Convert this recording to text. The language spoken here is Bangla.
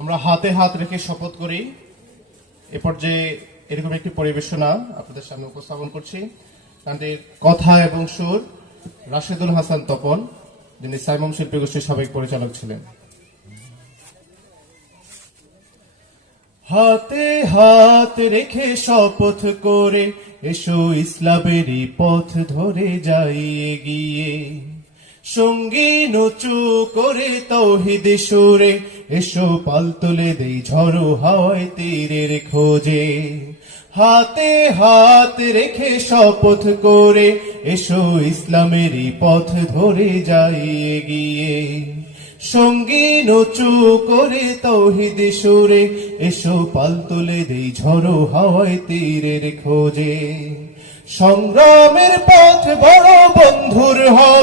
আমরা হাতে হাত রেখে শপথ করি। এ পর্যায়ে এরকম একটি পরিবেশনা আপনাদের সামনে উপস্থাপন করছি। গানটির কথা এবং সুর রাশেদুল হাসান তপন, যিনি সাইমম শিল্পী গোষ্ঠীর সাবেক পরিচালক ছিলেন। হাতে হাত রেখে শপথ করে এসো ইসলামেরই পথ ধরে যাই এগিয়ে, সঙ্গী নচু করে তৌহিদ সুরে এসো পাল তুলে দেই ঝড়ো হাওয়ায় তীরের খোঁজে। হাতে হাত রেখে শপথ করে এসো ইসলামেরই পথ ধরে যাই এগিয়ে, সঙ্গী নচু করে তৌহিদ সুরে এসো পাল তুলে দেই ঝড়ো হাওয়ায় তীরের খোঁজে। সংগ্রামের পথ বড় বন্ধুর হবে।